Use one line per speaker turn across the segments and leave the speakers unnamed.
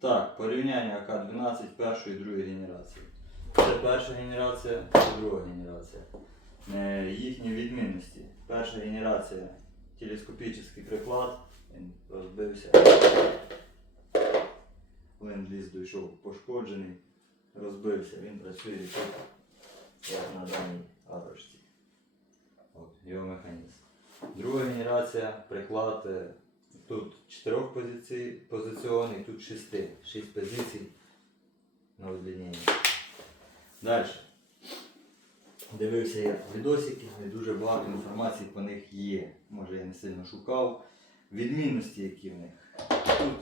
Так, порівняння АК-12 першої і другої генерації. Це перша генерація, це друга генерація. Е, їхні відмінності. Перша генерація телескопічний приклад, він розбився. Ленд-ліз дійшов пошкоджений, розбився, він працює тут, як на даній арочці. От, його механізм. Друга генерація приклад е, тут 4 позицій, позиціонний, тут 6. 6 позицій на удліненні. Далі. Дивився я відосики, і дуже багато інформації по них є. Може я не сильно шукав. Відмінності, які в них. Тут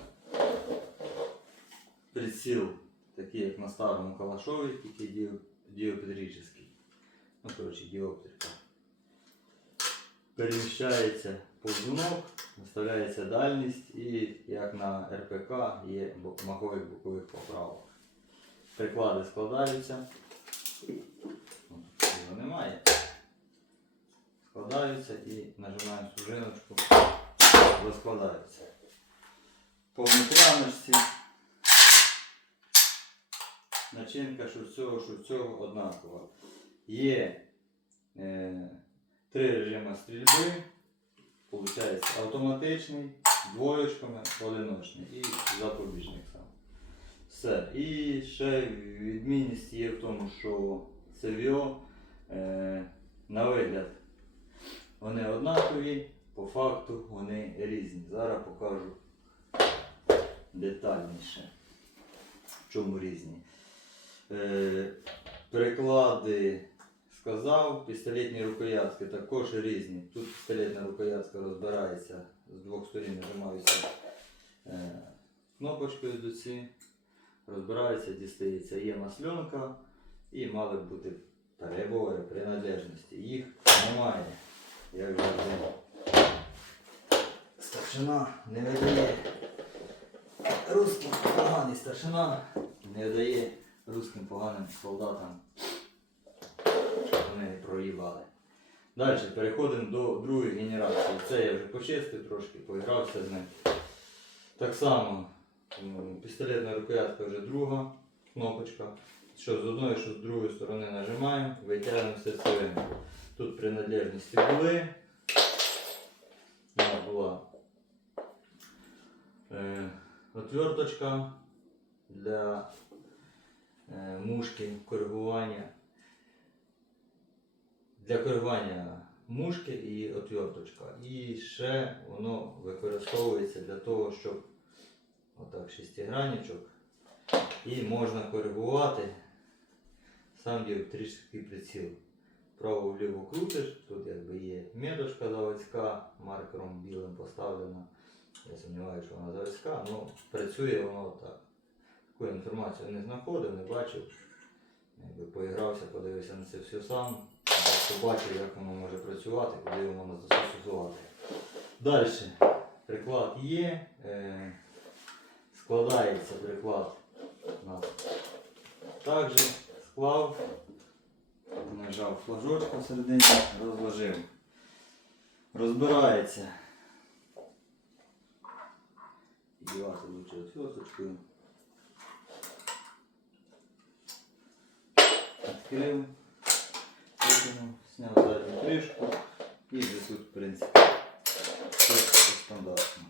приціл, такий як на старому Калашові, тільки діо- діопетричний. Ну, коротше, діоптрика. Переміщається повзунок, виставляється дальність і як на РПК є махових бокових поправок. Приклади складаються. Його немає. Складаються і нажимаємо пружиночку, розкладаються. По внутряночці начинка що з цього, що цього однакова. Є е, три режими стрільби. Получається автоматичний, двоєчками, одиночний і запобіжник сам. Все. І ще відмінність є в тому, що ЦВО е, на вигляд вони однакові, по факту вони різні. Зараз покажу детальніше, в чому різні. Е, приклади сказав, пістолетні рукоятки також різні. Тут пістолетна рукоятка розбирається з двох сторін, нажимаються е, кнопочкою до ці, розбирається, дістається. Є масльонка і мали б бути перебори, приналежності. Їх немає. Як завжди. Старшина не видає. Русським поганий старшина не дає русським поганим солдатам вони не проїбали. Далі переходимо до другої генерації. Це я вже почистив трошки, поігрався з ним. Так само пістолетна рукоятка вже друга кнопочка. Що з одної, що з другої сторони нажимаємо, витягуємо серцевину. Тут принадлежності були. Вона була е, отверточка для е, мушки коригування для коригування мушки і отверточка. І ще воно використовується для того, щоб отак шестигранничок і можна коригувати сам діоптричний приціл. Право-вліво крутиш, тут якби є медочка заводська, маркером білим поставлена. Я сумніваюся, що вона заводська, але працює воно так. Таку інформацію не знаходив, не бачив. Якби поігрався, подивився на це все сам. Побачив, як воно може працювати, куди його можна застосувати. Далі. Приклад є. Е, складається приклад. Також склав, нажав флажочку всередині, розложив. Розбирається. Дівати лучше отверточкою. Відкрив. Зняв задню кришку і вже тут, в принципі, все стандартно.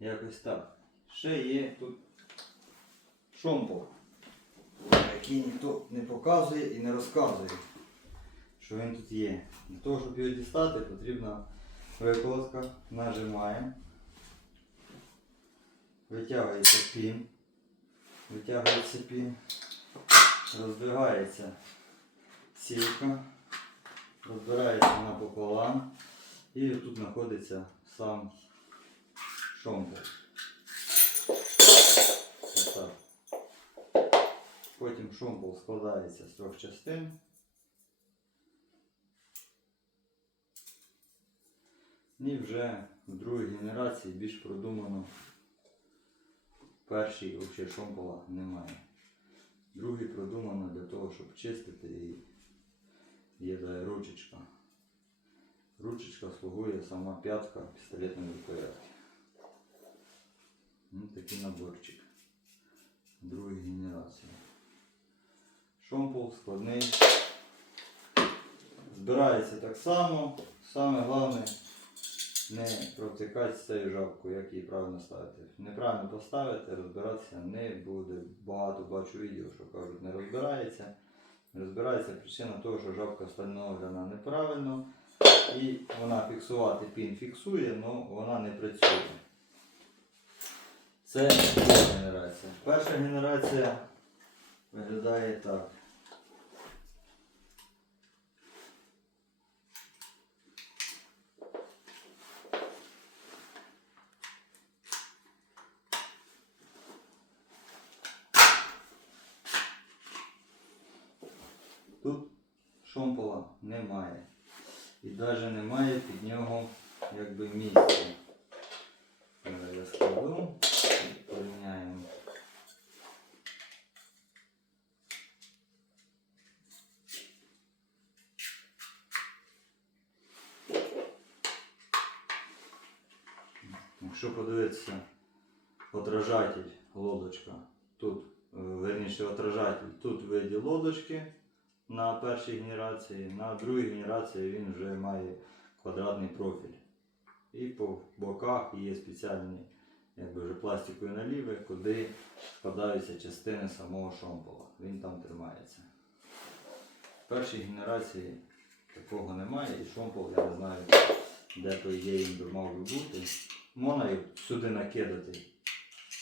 Якось так. Ще є тут шомпол, який ніхто не показує і не розказує, що він тут є. Для того, щоб його дістати, потрібна виколотка. Нажимаємо. Витягується пін. Витягується пін роздвигається цівка, розбирається напополам і тут знаходиться сам шомпол. Потім шомпол складається з трьох частин. І вже в другій генерації більш продумано. В першій взагалі шомпола немає. Другий продумано для того, щоб чистити і є да, ручечка. Ручечка слугує сама п'ятка пістолетної рукоятки. такий наборчик. Другої генерації. Шомпол складний. Збирається так само. Саме головне не провтикати з цією жабкою, як її правильно ставити. Неправильно поставити, розбиратися не буде. Багато бачу відео, що кажуть, не розбирається. Розбирається причина того, що жабка встановлена неправильно. І вона фіксувати пін фіксує, але вона не працює. Це друга генерація. Перша генерація виглядає так. Тут шомпола немає. І навіть немає під нього якби місця. Зараз я складу, порівняємо. Якщо подивитися, отражатель, лодочка, тут, е, верніше отражатель, тут в виді лодочки на першій генерації, на другій генерації він вже має квадратний профіль. І по боках є спеціальні якби вже пластикові наліви, куди складаються частини самого шомпола. Він там тримається. В першій генерації такого немає, і шомпол, я не знаю, де по ідеї він би мав би бути. Можна його сюди накидати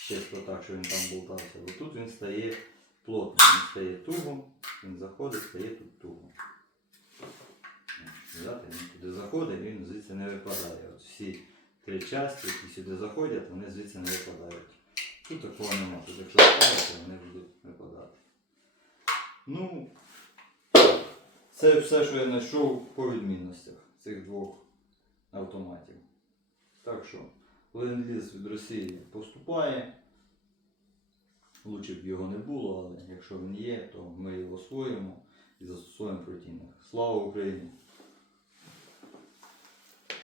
чисто так, що він там болтався. Бо тут він стає плотно, він стає туго, він заходить, стає тут туго. Взяти, він туди заходить, він звідси не випадає. От всі три часті, які сюди заходять, вони звідси не випадають. Тут такого нема. Тут якщо ставити, вони будуть випадати. Ну, це все, що я знайшов по відмінностях цих двох автоматів. Так що, ленд-ліз від Росії поступає. Лучше б його не було, але якщо він є, то ми його освоїмо і застосуємо проти них. Слава Україні!